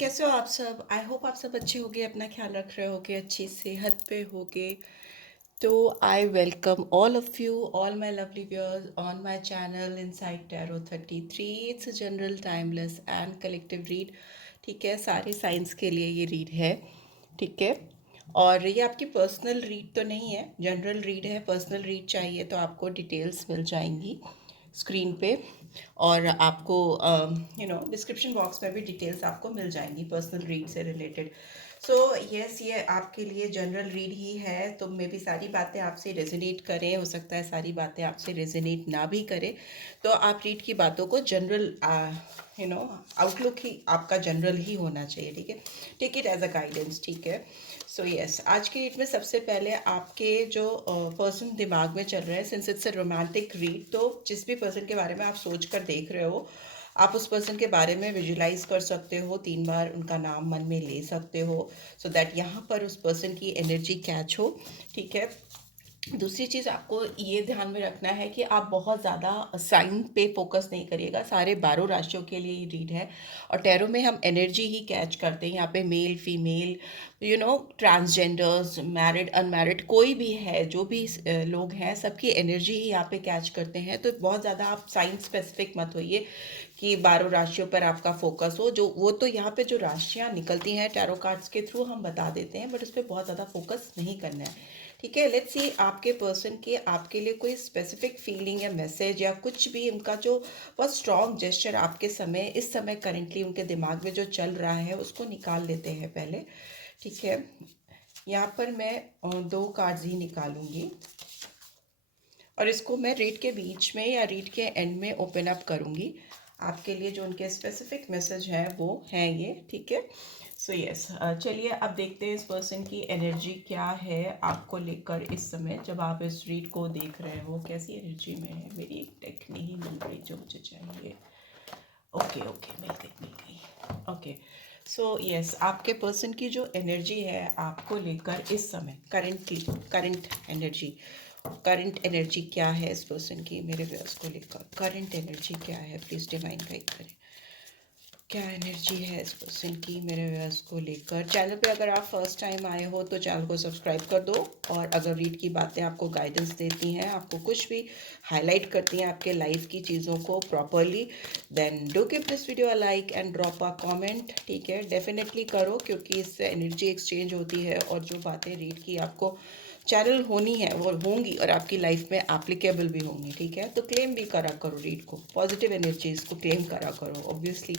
कैसे हो आप सब? आई होप आप सब अच्छे होगे, अपना ख्याल रख रहे होगे, अच्छी सेहत पे होगे। तो I welcome all of you, all my lovely viewers on my channel inside tarot 33। It's a general timeless and collective read. ठीक है, सारे साइंस के लिए ये रीड है। ठीक है, और ये आपकी पर्सनल रीड तो नहीं है, जनरल रीड है। पर्सनल रीड चाहिए तो आपको डिटेल्स मिल जाएंगी स्क्रीन पे, और आपको डिस्क्रिप्शन बॉक्स में भी डिटेल्स आपको मिल जाएंगी पर्सनल रीड से रिलेटेड। सो यस, ये आपके लिए जनरल रीड ही है, तो मे भी सारी बातें आपसे रेजोनेट करें, हो सकता है सारी बातें आपसे रेजोनेट ना भी करें। तो आप रीड की बातों को जनरल आउटलुक ही आपका जनरल ही होना चाहिए। ठीक है, take it as a guidance. ठीक है, सो यस, आज के रीड में सबसे पहले आपके जो पर्सन दिमाग में चल रहा है, since it's a romantic read, तो जिस भी पर्सन के बारे में आप सोच कर देख रहे हो, आप उस पर्सन के बारे में विजुलाइज कर सकते हो, 3 बार उनका नाम मन में ले सकते हो, सो दैट यहाँ पर उस पर्सन की एनर्जी कैच हो। ठीक है, दूसरी चीज़ आपको ये ध्यान में रखना है कि आप बहुत ज़्यादा साइन पे फोकस नहीं करिएगा। सारे 12 राशियों के लिए ये रीड है, और टैरो में हम एनर्जी ही कैच करते हैं। यहाँ पे male female, transgenders, married unmarried, कोई भी है, जो भी लोग हैं, सबकी एनर्जी ही यहाँ पे कैच करते हैं। तो बहुत ज़्यादा आप साइन स्पेसिफिक मत होइए कि 12 राशियों पर आपका फोकस हो। जो वो तो यहाँ पे जो राशियाँ निकलती हैं टैरो कार्ड्स के थ्रू हम बता देते हैं, बट उस पर बहुत ज़्यादा फोकस नहीं करना है। ठीक है, लेट्स सी आपके पर्सन के आपके लिए कोई स्पेसिफिक फीलिंग या मैसेज या कुछ भी उनका जो बहुत स्ट्रॉन्ग जेस्चर आपके समय, इस समय करेंटली उनके दिमाग में जो चल रहा है, उसको निकाल लेते हैं पहले। ठीक है, यहाँ पर मैं 2 कार्ड्स ही निकालूंगी, और इसको मैं रीड के बीच में या रीड के एंड में ओपन अप करूँगी। आपके लिए जो उनके स्पेसिफिक मैसेज हैं वो हैं ये। ठीक है, सो यस, चलिए अब देखते हैं इस पर्सन की एनर्जी क्या है आपको लेकर इस समय, जब आप इस रीड को देख रहे हो, कैसी एनर्जी में है। मेरी एक टेक नहीं मिल रही जो मुझे चाहिए। ओके ओके, मिल गई। ओके, सो यस, आपके पर्सन की जो एनर्जी है आपको लेकर इस समय, करंट एनर्जी, करंट एनर्जी क्या है इस पर्सन की मेरे व्यूअर्स को लेकर। करंट एनर्जी क्या है, प्लीज डिवाइन गाइड करें। क्या एनर्जी है इस पर्सन की मेरे व्यूअर्स को लेकर। चैनल पे अगर आप फर्स्ट टाइम आए हो तो चैनल को सब्सक्राइब कर दो, और अगर रीड की बातें आपको गाइडेंस देती हैं, आपको कुछ भी हाईलाइट करती हैं आपके लाइफ की चीज़ों को properly, then do give this video a like and drop a comment. ठीक है, डेफिनेटली करो, क्योंकि इससे एनर्जी एक्सचेंज होती है, और जो बातें रीड की आपको चैनल होनी है वो होंगी, और आपकी लाइफ में एप्लीकेबल भी होंगी। ठीक है, तो क्लेम भी करा करो रीड को, पॉजिटिव एनर्जीज को क्लेम करा करो। ऑब्वियसली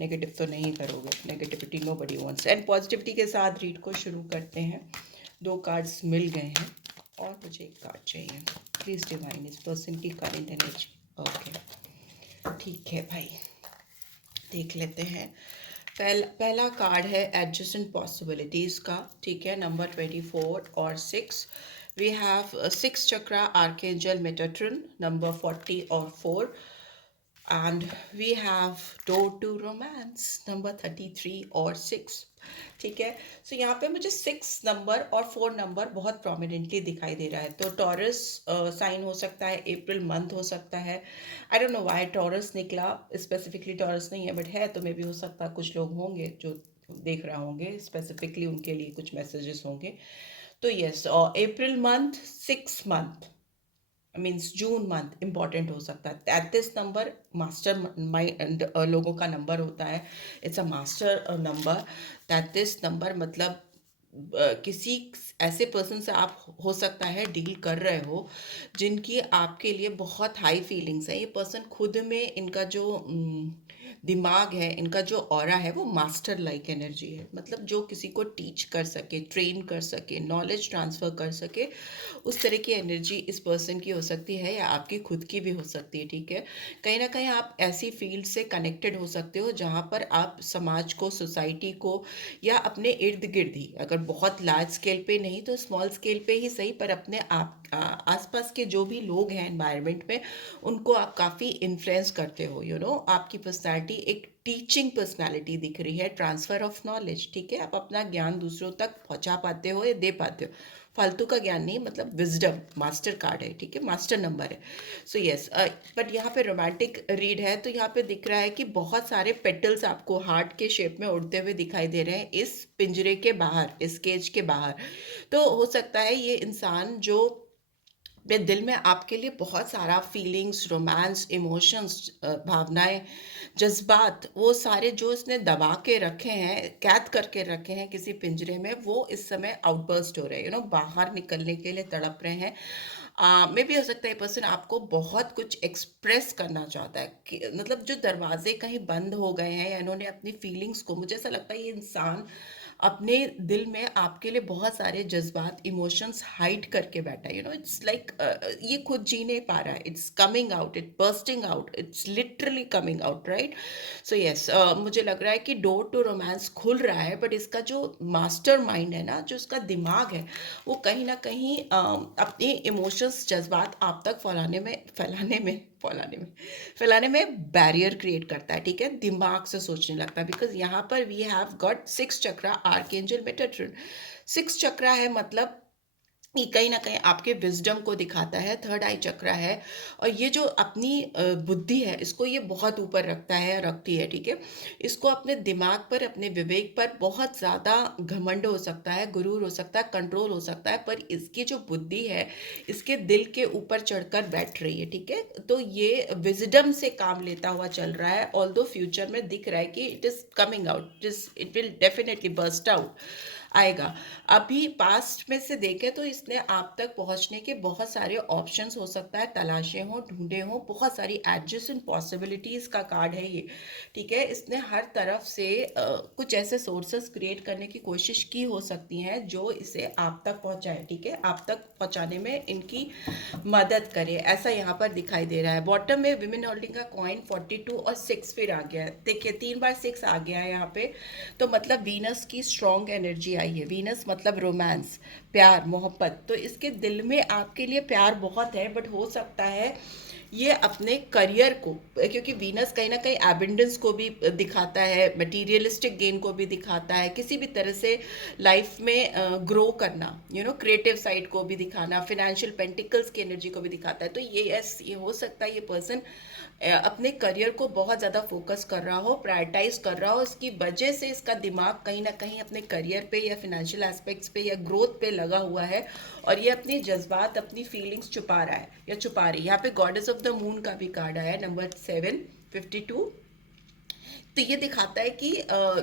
नेगेटिव तो नहीं करोगे, negativity nobody wants, and positivity के साथ रीड को शुरू करते हैं। 2 कार्ड्स मिल गए हैं, और मुझे एक कार्ड चाहिए। प्लीज़ डिवाइन इस पर्सन की करंट एनर्जी। ओके, ठीक है भाई, देख लेते हैं। पहला कार्ड है एडजस्टेंट पॉसिबिलिटीज़ का। ठीक है, नंबर 24 और 6। We have 6 chakra archangel Metatron, number 40 और 4, and we have door to romance, number 33 और 6। ठीक है, सो यहाँ पे मुझे 6 नंबर और 4 नंबर बहुत प्रोमिनेंटली दिखाई दे रहा है। तो टॉरस साइन हो सकता है, अप्रैल मंथ हो सकता है। I don't know why taurus निकला, स्पेसिफिकली टॉरस नहीं है, बट है तो मे भी हो सकता है कुछ लोग होंगे जो देख रहा होंगे, स्पेसिफिकली उनके लिए कुछ मैसेजेस होंगे। तो यस, और April month, 6 month means June month important हो सकता है। 33 नंबर मास्टर माइंड लोगों का नंबर होता है, it's a master number. 33 number मतलब किसी ऐसे पर्सन से आप हो सकता है डील कर रहे हो जिनकी आपके लिए बहुत हाई फीलिंग्स है। ये पर्सन खुद में, इनका जो दिमाग है, इनका जो ऑरा है, वो मास्टर लाइक एनर्जी है। मतलब जो किसी को टीच कर सके, ट्रेन कर सके, नॉलेज ट्रांसफ़र कर सके, उस तरह की एनर्जी इस पर्सन की हो सकती है, या आपकी खुद की भी हो सकती है। ठीक है, कहीं ना कहीं आप ऐसी फील्ड से कनेक्टेड हो सकते हो जहाँ पर आप समाज को, सोसाइटी को, या अपने इर्द गिर्द ही, अगर बहुत लार्ज स्केल पे नहीं तो स्मॉल स्केल पे ही सही, पर अपने आप आसपास के जो भी लोग हैं एनवायरनमेंट में, उनको आप काफ़ी इन्फ्लुएंस करते हो। आपकी पर्सनैलिटी पर्सनालिटी एक टीचिंग पर्सनालिटी दिख रही है, ट्रांसफर ऑफ नॉलेज, ठीक है। आप अपना ज्ञान दूसरों तक पहुंचा पाते हो या दे पाते हो, फालतू का ज्ञान नहीं, मतलब विजडम मास्टर कार्ड है, ठीक है, मास्टर नंबर है। सो यस, बट यहाँ पे रोमांटिक रीड है, तो यहाँ पे दिख रहा है कि बहुत सारे पेटल्स आपको हार्ट के शेप में उड़ते हुए दिखाई दे रहे हैं इस पिंजरे के बाहर, इस केज के बाहर। तो हो सकता है ये इंसान जो अपने दिल में आपके लिए बहुत सारा फीलिंग्स, रोमांस, इमोशंस, भावनाएं, जज्बात, वो सारे जो इसने दबा के रखे हैं, कैद करके रखे हैं किसी पिंजरे में, वो इस समय आउटबर्स्ट हो रहे हैं, बाहर निकलने के लिए तड़प रहे हैं। मे भी हो सकता है पर्सन आपको बहुत कुछ एक्सप्रेस करना चाहता है कि मतलब जो दरवाजे कहीं बंद हो गए हैं या इन्होंने अपनी फीलिंग्स को, मुझे ऐसा लगता है ये इंसान अपने दिल में आपके लिए बहुत सारे जज्बात, इमोशंस हाइड करके बैठा है। इट्स लाइक ये खुद जी नहीं पा रहा है, it's coming out, it bursting out, it's literally coming out, right. So yes, मुझे लग रहा है कि डोर टू रोमांस खुल रहा है, बट इसका जो मास्टर माइंड है ना, जो इसका दिमाग है, वो कहीं ना कहीं अपने इमोशंस, जज्बात आप तक फैलाने में बैरियर क्रिएट करता है, ठीक है, दिमाग से सोचने लगता है। बिकॉज यहाँ पर we have got 6 chakra, archangel Metatron. 6 chakra है, मतलब ये कहीं ना कहीं आपके विजडम को दिखाता है, थर्ड आई चक्रा है। और ये जो अपनी बुद्धि है, इसको ये बहुत ऊपर रखता है, रखती है, ठीक है। इसको अपने दिमाग पर, अपने विवेक पर बहुत ज़्यादा घमंड हो सकता है, गुरूर हो सकता है, कंट्रोल हो सकता है, पर इसकी जो बुद्धि है, इसके दिल के ऊपर चढ़कर बैठ रही है, ठीक है। तो ये विजडम से काम लेता हुआ चल रहा है, ऑल्दो फ्यूचर में दिख रहा है कि it is coming out, it will definitely burst out, आएगा। अभी पास्ट में से देखें तो इसने आप तक पहुंचने के बहुत सारे ऑप्शंस, हो सकता है तलाशे हों, ढूंढे हों, बहुत सारी एडजेसेंट पॉसिबिलिटीज़ का कार्ड है ये, ठीक है। इसने हर तरफ से कुछ ऐसे सोर्सेस क्रिएट करने की कोशिश की हो सकती हैं जो इसे आप तक पहुंचाए, ठीक है, आप तक पहुंचाने में इनकी मदद करे, ऐसा यहाँ पर दिखाई दे रहा है। बॉटम में विमेन होल्डिंग का कॉइन 42 और 6 फिर आ गया है, देखिए 3 बार 6 आ गया है यहाँ पे। तो मतलब वीनस की स्ट्रॉन्ग एनर्जी आई है। वीनस मतलब रोमांस, प्यार, मोहब्बत। तो इसके दिल में आपके लिए प्यार बहुत है, बट हो सकता है ये अपने करियर को, क्योंकि वीनस कहीं ना कहीं एबिंडेंस को भी दिखाता है, मटीरियलिस्टिक गेन को भी दिखाता है, किसी भी तरह से लाइफ में ग्रो करना, क्रिएटिव साइड को भी दिखाना, फिनेंशियल पेंटिकल्स की एनर्जी को भी दिखाता है। तो ये यस, ये हो सकता है ये पर्सन अपने करियर को बहुत ज़्यादा फोकस कर रहा हो, प्रायोरिटाइज कर रहा हो, इसकी वजह से इसका दिमाग कहीं ना कहीं अपने करियर पे या फिनेंशियल एस्पेक्ट्स पे या ग्रोथ पे लगा हुआ है, और ये अपने जज्बात, अपनी फीलिंग्स छुपा रहा है या छुपा रही है। यहाँ पे गॉडेस ऑफ द मून का भी कार्ड आया है, नंबर 7, 52। तो ये दिखाता है कि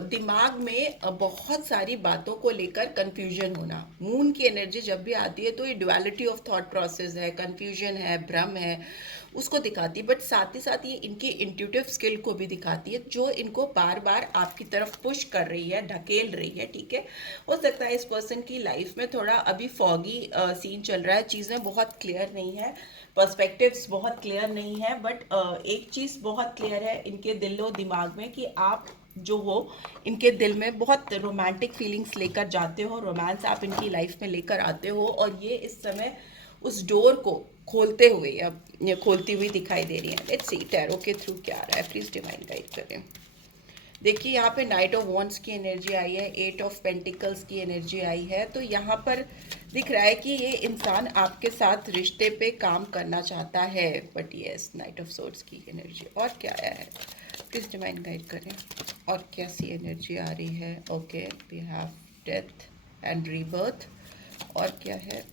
दिमाग में बहुत सारी बातों को लेकर कंफ्यूजन होना। मून की एनर्जी जब भी आती है तो ये ड्युअलिटी ऑफ थॉट प्रोसेस है, कंफ्यूजन है, भ्रम है, उसको दिखाती है। बट साथ ही साथ ये इनकी इंट्यूटिव स्किल को भी दिखाती है, जो इनको बार बार आपकी तरफ पुश कर रही है, ढकेल रही है, ठीक है। हो सकता है इस पर्सन की लाइफ में थोड़ा अभी फॉगी सीन चल रहा है, चीज़ें बहुत क्लियर नहीं है, पर्सपेक्टिव्स बहुत क्लियर नहीं है, बट एक चीज़ बहुत क्लियर है इनके दिलो दिमाग में कि आप जो हो, इनके दिल में बहुत रोमांटिक फीलिंग्स लेकर जाते हो, रोमांस आप इनकी लाइफ में लेकर आते हो, और ये इस समय उस डोर को खोलते हुए, अब ये खोलती हुई दिखाई दे रही है। लेट्स सी टैरो के थ्रू क्या आ रहा है, प्लीज डिवाइन गाइड करें। देखिए यहाँ पे नाइट ऑफ वॉन्ड्स की एनर्जी आई है, 8 ऑफ पेंटिकल्स की एनर्जी आई है। तो यहाँ पर दिख रहा है कि ये इंसान आपके साथ रिश्ते पे काम करना चाहता है, but yes, night of swords की एनर्जी। और क्या आया है, प्लीज डिवाइन गाइड करें, और कैसी एनर्जी आ रही है। Okay, we have death and rebirth. और क्या है,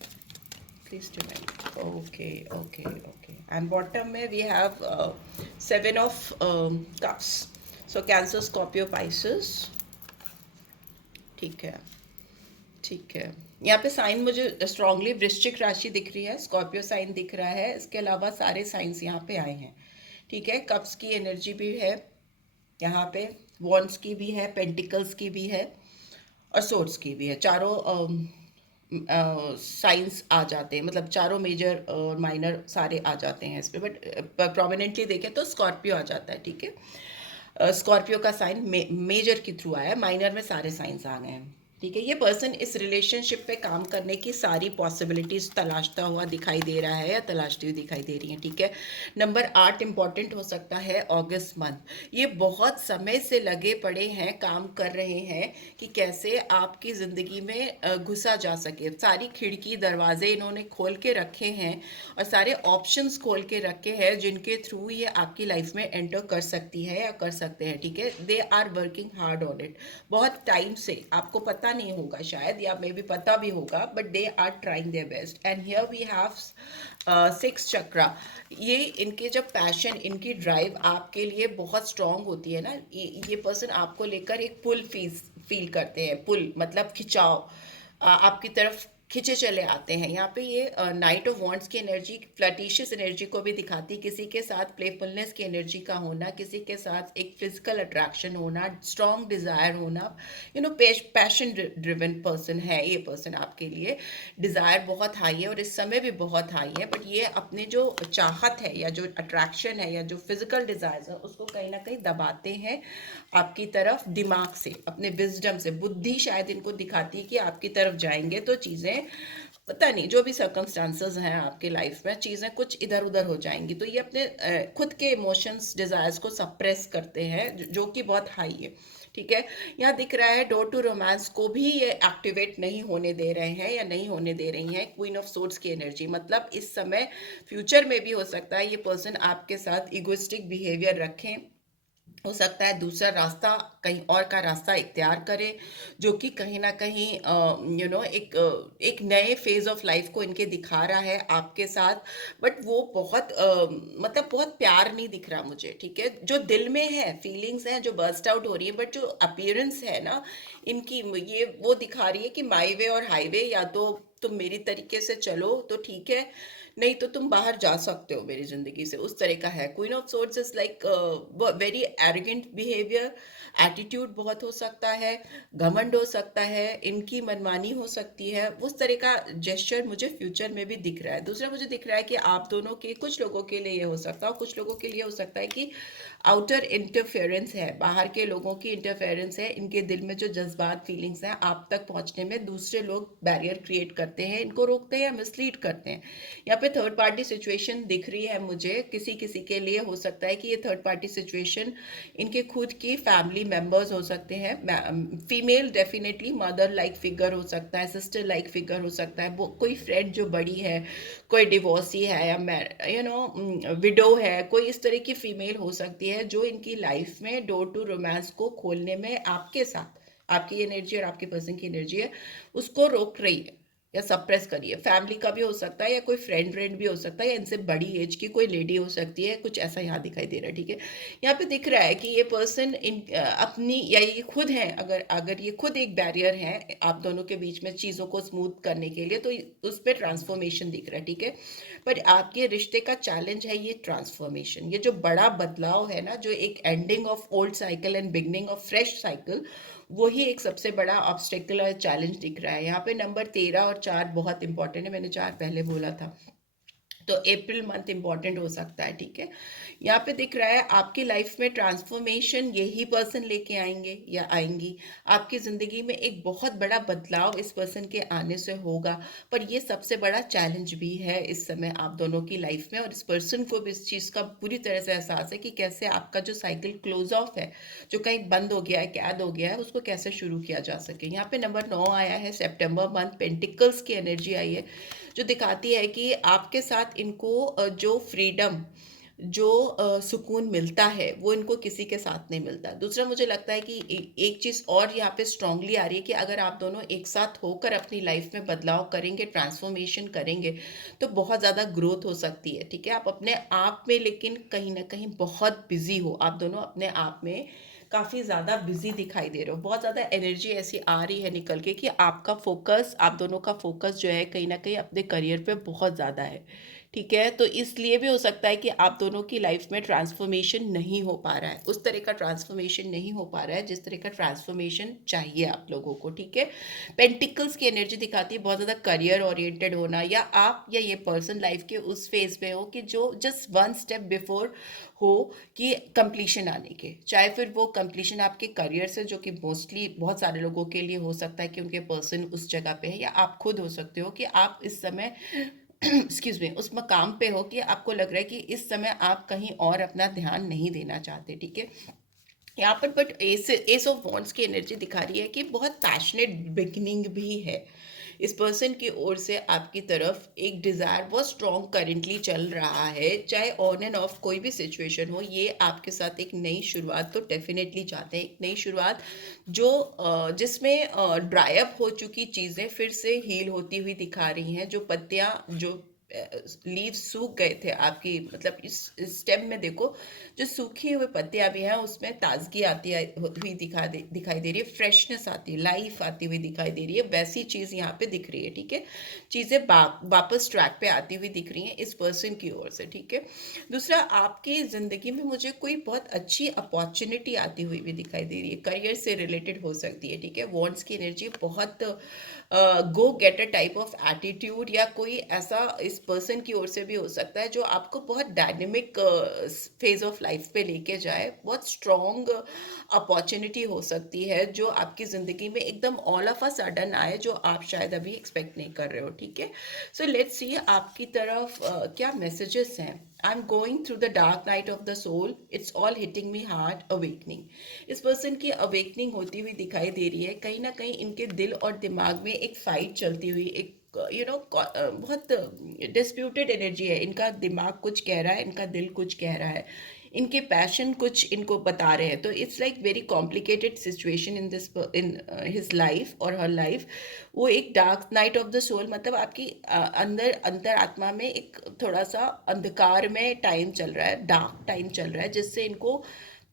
please divine. Okay okay okay, and bottom में we have 7 of cups. So Cancer, Scorpio, Pisces, ठीक है, ठीक है। यहाँ पे साइन मुझे स्ट्रांगली वृश्चिक राशि दिख रही है, स्कॉर्पियो साइन दिख रहा है, इसके अलावा सारे साइंस यहाँ पे आए हैं, ठीक है। कप्स की एनर्जी भी है यहाँ पे, वॉन्ड्स की भी है, पेंटिकल्स की भी है, और सोर्ड्स की भी है। चारों साइंस आ जाते हैं, मतलब चारों मेजर और माइनर सारे आ जाते हैं इस पर, बट प्रोमिनेंटली देखें तो स्कॉर्पियो आ जाता है, ठीक है। स्कॉर्पियो का साइन मेजर के थ्रू आया है, माइनर में सारे साइंस आ गए हैं, ठीक है। ये पर्सन इस रिलेशनशिप पे काम करने की सारी पॉसिबिलिटीज तलाशता हुआ दिखाई दे रहा है या तलाशती हुई दिखाई दे रही है, ठीक है। नंबर 8 इंपॉर्टेंट हो सकता है, अगस्त मंथ। ये बहुत समय से लगे पड़े हैं, काम कर रहे हैं कि कैसे आपकी ज़िंदगी में घुसा जा सके। सारी खिड़की दरवाजे इन्होंने खोल के रखे हैं और सारे ऑप्शंस खोल के रखे हैं जिनके थ्रू ये आपकी लाइफ में एंटर कर सकती है या कर सकते हैं, ठीक है। They are working hard on it. बहुत टाइम से, आपको पता नहीं होगा शायद, या मे भी पता भी होगा, but they are trying their best. And here we have 6 chakra. ये इनके जब पैशन, इनकी ड्राइव आपके लिए बहुत स्ट्रांग होती है ना, ये पर्सन आपको लेकर एक पुल फील करते हैं। पुल मतलब खिंचाव, आपकी तरफ खिंचे चले आते हैं। यहाँ पे ये नाइट ऑफ वॉन्ट्स की एनर्जी फ्लर्टिशियस एनर्जी को भी दिखाती है। किसी के साथ प्लेफुलनेस की एनर्जी का होना, किसी के साथ एक फिजिकल अट्रैक्शन होना, स्ट्रॉन्ग डिज़ायर होना, पैशन ड्रिवन पर्सन है ये पर्सन आपके लिए। डिज़ायर बहुत हाई है और इस समय भी बहुत हाई है, बट ये अपने जो चाहत है या जो अट्रैक्शन है या जो फिजिकल डिज़ायर्स है उसको कहीं ना कहीं दबाते हैं आपकी तरफ, दिमाग से, अपने विजडम से। बुद्धि शायद इनको दिखाती है कि आपकी तरफ जाएंगे तो चीज़ें, पता नहीं, जो भी सर्कमस्टांसेस हैं आपके लाइफ में, चीज़ें कुछ इधर उधर हो जाएंगी। तो ये अपने खुद के इमोशंस, डिज़ायर्स को सप्रेस करते हैं, जो कि बहुत हाई है, ठीक है। यहाँ दिख रहा है डोर टू रोमांस को भी ये एक्टिवेट नहीं होने दे रहे हैं या नहीं होने दे रही हैं। क्वीन ऑफ सोर्ड्स की एनर्जी, मतलब इस समय फ्यूचर में भी हो सकता है ये पर्सन आपके साथ इगोइस्टिक बिहेवियर रखें। हो सकता है दूसरा रास्ता, कहीं और का रास्ता इख्तियार करे, जो कि कहीं ना कहीं एक नए फेज ऑफ लाइफ को इनके दिखा रहा है आपके साथ। बट वो बहुत मतलब बहुत प्यार नहीं दिख रहा मुझे, ठीक है। जो दिल में है, फीलिंग्स हैं जो बर्स्ट आउट हो रही है, बट जो अपीयरेंस है ना इनकी, ये वो दिखा रही है कि माई वे और हाईवे, या तो तुम मेरी तरीके से चलो तो ठीक है, नहीं तो तुम बाहर जा सकते हो मेरी जिंदगी से, उस तरह का है। Queen of swords is like very arrogant behaviour, attitude बहुत हो सकता है, घमंड हो सकता है, इनकी मनमानी हो सकती है, उस तरह का जेस्चर मुझे फ्यूचर में भी दिख रहा है। दूसरा मुझे दिख रहा है कि आप दोनों के, कुछ लोगों के लिए ये हो सकता है, कुछ लोगों के लिए हो सकता है कि आउटर इंटरफेरेंस है, बाहर के लोगों की इंटरफेरेंस है। इनके दिल में जो जज्बात, फीलिंग्स हैं आप तक पहुंचने में दूसरे लोग बैरियर क्रिएट करते हैं, इनको रोकते हैं या मिसलीड करते हैं। यहाँ पे थर्ड पार्टी सिचुएशन दिख रही है मुझे। किसी किसी के लिए हो सकता है कि ये थर्ड पार्टी सिचुएशन इनके खुद की फैमिली मेंबर्स हो सकते हैं, female definitely, mother like figure हो सकता है, सिस्टर लाइक फिगर हो सकता है, वो कोई फ्रेंड जो बड़ी है, कोई डिवोर्सी है या विडो है, कोई इस तरह की फीमेल हो सकती है जो इनकी लाइफ में डोर टू रोमांस को खोलने में आपके साथ, आपकी एनर्जी और आपके पर्सन की एनर्जी है उसको रोक रही है या सप्रेस करिए। फैमिली का भी हो सकता है या कोई फ्रेंड भी हो सकता है, या इनसे बड़ी एज की कोई लेडी हो सकती है, कुछ ऐसा यहाँ दिखाई दे रहा है, ठीक है। यहाँ पे दिख रहा है कि ये पर्सन अपनी, या ये खुद है, अगर अगर ये खुद एक बैरियर है आप दोनों के बीच में चीज़ों को स्मूथ करने के लिए, तो उस पर ट्रांसफॉर्मेशन दिख रहा है, ठीक है। पर आपके रिश्ते का चैलेंज है ये ट्रांसफॉर्मेशन, ये जो बड़ा बदलाव है ना, जो एक ending of old cycle and beginning of fresh cycle, वही एक सबसे बड़ा ऑब्स्टेकल और चैलेंज दिख रहा है। यहाँ पे नंबर 13 और 4 बहुत इंपॉर्टेंट है, मैंने 4 पहले बोला था, तो अप्रैल मंथ इंपॉर्टेंट हो सकता है, ठीक है। यहाँ पे दिख रहा है आपकी लाइफ में ट्रांसफॉर्मेशन यही पर्सन लेके आएंगे या आएंगी। आपकी ज़िंदगी में एक बहुत बड़ा बदलाव इस पर्सन के आने से होगा, पर ये सबसे बड़ा चैलेंज भी है इस समय आप दोनों की लाइफ में। और इस पर्सन को भी इस चीज़ का पूरी तरह से एहसास है कि कैसे आपका जो साइकिल क्लोज ऑफ है, जो कहीं बंद हो गया है, कैद हो गया है, उसको कैसे शुरू किया जा सके। यहाँ पे नंबर 9 आया है, सितंबर मंथ, पेंटिकल्स की एनर्जी आई है, जो दिखाती है कि आपके साथ इनको जो फ्रीडम, जो सुकून मिलता है वो इनको किसी के साथ नहीं मिलता। दूसरा मुझे लगता है कि एक चीज़ और यहाँ पे स्ट्रांगली आ रही है कि अगर आप दोनों एक साथ होकर अपनी लाइफ में बदलाव करेंगे, ट्रांसफॉर्मेशन करेंगे, तो बहुत ज़्यादा ग्रोथ हो सकती है, ठीक है। आप अपने आप में लेकिन कहीं ना कहीं बहुत बिजी हो, आप दोनों अपने आप में काफ़ी ज़्यादा बिजी दिखाई दे रहे हो, बहुत ज़्यादा एनर्जी ऐसी आ रही है निकल के कि आपका फोकस, आप दोनों का फोकस जो है कहीं ना कहीं अपने करियर पे बहुत ज़्यादा है, ठीक है, तो इसलिए भी हो सकता है कि आप दोनों की लाइफ में ट्रांसफॉर्मेशन नहीं हो पा रहा है, उस तरह का ट्रांसफॉर्मेशन नहीं हो पा रहा है जिस तरह का ट्रांसफॉर्मेशन चाहिए आप लोगों को। ठीक है, पेंटिकल्स की एनर्जी दिखाती है बहुत ज़्यादा करियर ओरिएंटेड होना, या आप या ये पर्सन लाइफ के उस फेज पे हो कि जो जस्ट वन स्टेप बिफोर हो कि कंप्लीशन आने के, चाहे फिर वो कंप्लीशन आपके करियर से, जो कि मोस्टली बहुत सारे लोगों के लिए हो सकता है कि उनके पर्सन उस जगह पे है, या आप खुद हो सकते हो कि आप इस समय एक्सक्यूज मी उस मकाम पे हो कि आपको लग रहा है कि इस समय आप कहीं और अपना ध्यान नहीं देना चाहते। ठीक है, यहाँ पर बट एस ऑफ वॉन्ड्स की एनर्जी दिखा रही है कि बहुत पैशनेट बिगनिंग भी है इस पर्सन की ओर से आपकी तरफ। एक डिज़ायर बहुत स्ट्रॉन्ग करेंटली चल रहा है, चाहे ऑन एंड ऑफ कोई भी सिचुएशन हो, ये आपके साथ एक नई शुरुआत तो डेफिनेटली चाहते हैं। एक नई शुरुआत जो जिसमें ड्राई अप हो चुकी चीज़ें फिर से हील होती हुई दिखा रही हैं, जो पत्तियाँ, जो लीव्स सूख गए थे आपकी, मतलब इस स्टेम में देखो जो सूखी हुई पत्तियां भी हैं उसमें ताजगी आती हुई दिखाई दे रही है, फ्रेशनेस आती है, लाइफ आती हुई दिखाई दे रही है, वैसी चीज़ यहाँ पे दिख रही है। ठीक है, चीज़ें वापस ट्रैक पे आती हुई दिख रही हैं इस पर्सन की ओर से। ठीक है, दूसरा, आपकी ज़िंदगी में मुझे कोई बहुत अच्छी अपॉर्चुनिटी आती हुई भी दिखाई दे रही है, करियर से रिलेटेड हो सकती है। ठीक है, वॉन्ड्स की एनर्जी बहुत गो गेटर टाइप ऑफ एटीट्यूड, या कोई ऐसा इस पर्सन की ओर से भी हो सकता है जो आपको बहुत डायनेमिक फेज ऑफ लाइफ पे लेके जाए। बहुत स्ट्रॉन्ग अपॉर्चुनिटी हो सकती है जो आपकी ज़िंदगी में एकदम ऑल ऑफ अ सडन आए, जो आप शायद अभी एक्सपेक्ट नहीं कर रहे हो। ठीक है, सो लेट्स सी आपकी तरफ क्या मैसेजेस हैं। I am going through the dark night of the soul, it's all hitting me hard, awakening. इस पर्सन की अवेकनिंग होती हुई दिखाई दे रही है, कहीं ना कहीं इनके दिल और दिमाग में एक फाइट चलती हुई, एक बहुत डिस्प्यूटेड एनर्जी है। इनका दिमाग कुछ कह रहा है, इनका दिल कुछ कह रहा है, इनके पैशन कुछ इनको बता रहे हैं। तो it's like very complicated situation in this, in his life और हर लाइफ। वो एक dark night of the soul, मतलब आपकी अंदर अंतर आत्मा में एक थोड़ा सा अंधकार में टाइम चल रहा है, डार्क टाइम चल रहा है, जिससे इनको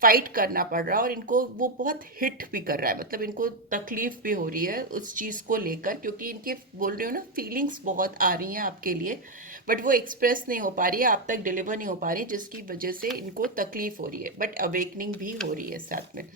फाइट करना पड़ रहा है, और इनको वो बहुत हिट भी कर रहा है, मतलब इनको तकलीफ भी हो रही है उस चीज़ को लेकर, क्योंकि इनके, बोल रही हो ना, फीलिंग्स बहुत आ रही हैं आपके लिए, बट वो एक्सप्रेस नहीं हो पा रही है, आप तक डिलीवर नहीं हो पा रही, जिसकी वजह से इनको तकलीफ हो रही है, बट अवेकनिंग भी हो रही है साथ में।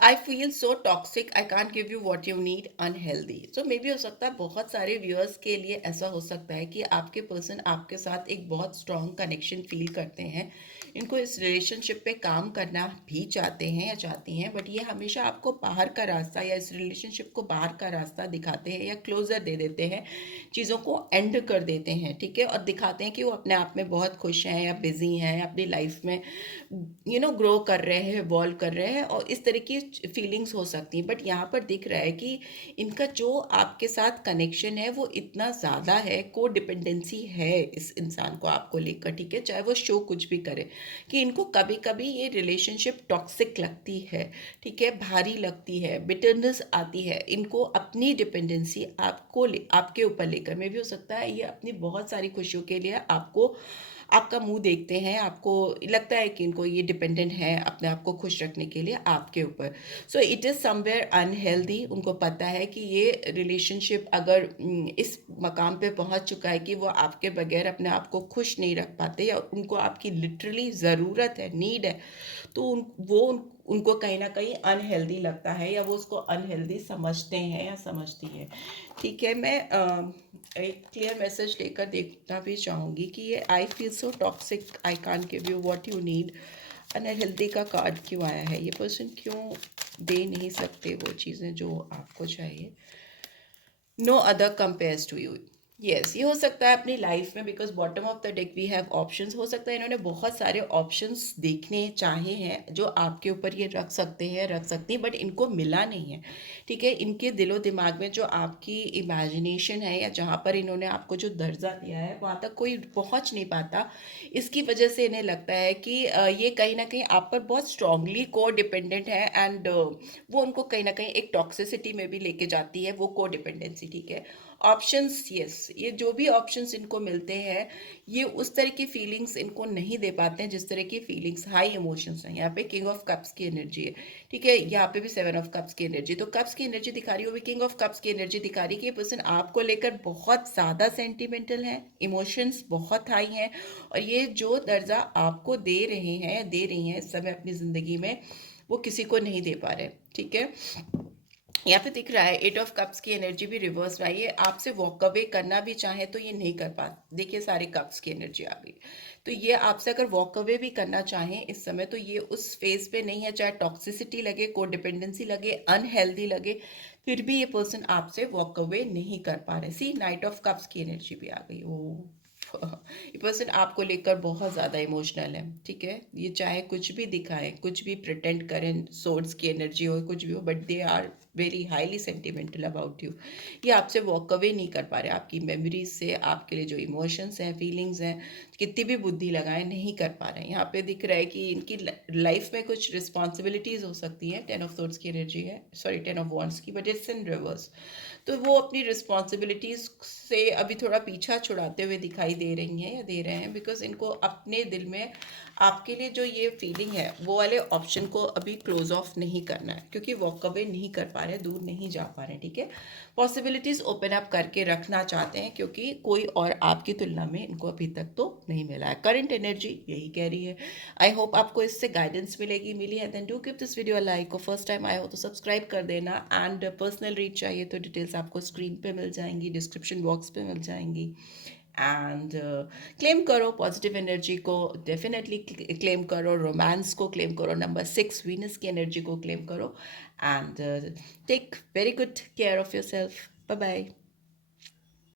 I feel so toxic, I can't give you what you need, unhealthy. So may be हो सकता है बहुत सारे व्यूअर्स के लिए ऐसा हो सकता है कि आपके पर्सन आपके साथ एक बहुत स्ट्रॉन्ग कनेक्शन फील करते हैं, इनको इस रिलेशनशिप पे काम करना भी चाहते हैं या चाहती हैं, बट ये हमेशा आपको बाहर का रास्ता, या इस रिलेशनशिप को बाहर का रास्ता दिखाते हैं, या क्लोजर दे देते हैं, चीज़ों को एंड कर देते हैं। ठीक है, और दिखाते हैं कि वो अपने आप में बहुत खुश हैं, या बिजी हैं अपनी लाइफ में, ग्रो कर रहे हैं, इवॉल्व कर रहे हैं, और इस तरह की फीलिंग्स हो सकती हैं। बट यहाँ पर दिख रहा है कि इनका जो आपके साथ कनेक्शन है वो इतना ज़्यादा है, को डिपेंडेंसी है इस इंसान को आपको लेकर। ठीक है, चाहे वो शो कुछ भी करे, कि इनको कभी कभी ये रिलेशनशिप टॉक्सिक लगती है। ठीक है, भारी लगती है, बिटरनेस आती है इनको अपनी डिपेंडेंसी आपके ऊपर लेकर। में भी हो सकता है ये अपनी बहुत सारी खुशियों के लिए आपको, आपका मुंह देखते हैं, आपको लगता है कि इनको ये डिपेंडेंट है अपने आप को खुश रखने के लिए आपके ऊपर। So it is somewhere unhealthy. उनको पता है कि ये रिलेशनशिप अगर इस मकाम पे पहुंच चुका है कि वो आपके बगैर अपने आप को खुश नहीं रख पाते, या उनको आपकी लिटरली ज़रूरत है, नीड है, तो उनको कहीं ना कहीं अनहेल्दी लगता है, या वो उसको अनहेल्दी समझते हैं या समझती है। ठीक है, मैं एक क्लियर मैसेज लेकर देखना भी चाहूँगी कि ये I feel so toxic, I can't give you what you need, unhealthy का कार्ड क्यों आया है? ये पर्सन क्यों दे नहीं सकते वो चीज़ें जो आपको चाहिए? No other compares to you. Yes, ये हो सकता है अपनी लाइफ में, because bottom of the deck we have options. हो सकता है इन्होंने बहुत सारे ऑप्शंस देखने चाहे हैं जो आपके ऊपर ये रख सकते हैं, रख सकती हैं, बट इनको मिला नहीं है। ठीक है, इनके दिलो दिमाग में जो आपकी इमेजिनेशन है, या जहाँ पर इन्होंने आपको जो दर्जा दिया है वहाँ तक कोई पहुँच नहीं पाता। इसकी वजह से इन्हें लगता है कि ये कहीं ना कहीं आप पर बहुत स्ट्रांगली को डिपेंडेंट है, एंड वो उनको कहीं ना कहीं एक टॉक्सिसिटी में भी लेके जाती है वो को डिपेंडेंसी। ठीक है, ऑप्शंस, यस, ये जो भी ऑप्शंस इनको मिलते हैं, ये उस तरह की फीलिंग्स इनको नहीं दे पाते हैं जिस तरह की फीलिंग्स हाई इमोशंस हैं। यहाँ पे किंग ऑफ कप्स की एनर्जी है, ठीक है, यहाँ पे भी सेवन ऑफ कप्स की एनर्जी, तो कप्स की एनर्जी दिखा रही है, वो भी किंग ऑफ कप्स की एनर्जी दिखा रही है कि ये पर्सन आपको लेकर बहुत ज़्यादा सेंटिमेंटल है, इमोशंस बहुत हाई हैं, और ये जो दर्जा आपको दे रहे हैं या दे रही हैं इस समय अपनी ज़िंदगी में, वो किसी को नहीं दे पा रहे, ठीक है। यहाँ पे दिख रहा है एट ऑफ कप्स की एनर्जी भी रिवर्स में आई है, आपसे वॉक अवे करना भी चाहे तो ये नहीं कर पा, देखिए सारे कप्स की एनर्जी आ गई, तो ये आपसे अगर वॉक अवे भी करना चाहें इस समय तो ये उस फेज पे नहीं है, चाहे टॉक्सिसिटी लगे, कोडिपेंडेंसी लगे, अनहेल्दी लगे, फिर भी ये पर्सन आपसे वॉक अवे नहीं कर पा रहे। सी नाइट ऑफ कप्स की एनर्जी भी आ गई, ओ ये पर्सन आपको लेकर बहुत ज़्यादा इमोशनल है, ठीक है, ये चाहे कुछ भी दिखाएं, कुछ भी प्रिटेंड करें, सोर्ड्स की एनर्जी हो, कुछ भी हो, but they are very highly sentimental about you. ये आपसे वॉक अवे नहीं कर पा रहे, आपकी मेमोरीज से, आपके लिए जो इमोशंस हैं, फीलिंग्स हैं, कितनी भी बुद्धि लगाएं नहीं कर पा रहे हैं। यहाँ पे दिख रहा है कि इनकी लाइफ में कुछ रिस्पॉन्सिबिलिटीज़ हो सकती हैं, टेन ऑफ सोर्ड्स की एनर्जी है, सॉरी टेन ऑफ वॉन्ड्स की, बट इट्स इन रिवर्स, तो वो अपनी रिस्पॉन्सिबिलिटीज़ से अभी थोड़ा पीछा छुड़ाते हुए दिखाई दे रही हैं या दे रहे हैं, बिकॉज इनको अपने दिल में आपके लिए जो ये फीलिंग है वो वाले ऑप्शन को अभी क्लोज ऑफ नहीं करना है, क्योंकि वॉक अवे नहीं कर पा रहे, दूर नहीं जा पा रहे, ठीक है, पॉसिबिलिटीज़ ओपन अप करके रखना चाहते हैं, क्योंकि कोई और आपकी तुलना में इनको अभी तक तो नहीं मिला है। करंट एनर्जी यही कह रही है। आई होप आपको इससे गाइडेंस मिलेगी, मिली है, then do give this video a like, और फर्स्ट टाइम आए हो तो सब्सक्राइब कर देना, एंड पर्सनल रीड चाहिए तो डिटेल्स आपको स्क्रीन पे मिल जाएंगी, डिस्क्रिप्शन बॉक्स पे मिल जाएंगी, एंड क्लेम करो पॉजिटिव एनर्जी को, डेफिनेटली क्लेम करो, रोमांस को क्लेम करो, नंबर 6 वीनस की एनर्जी को क्लेम करो, and take very good care of your self. Bye bye.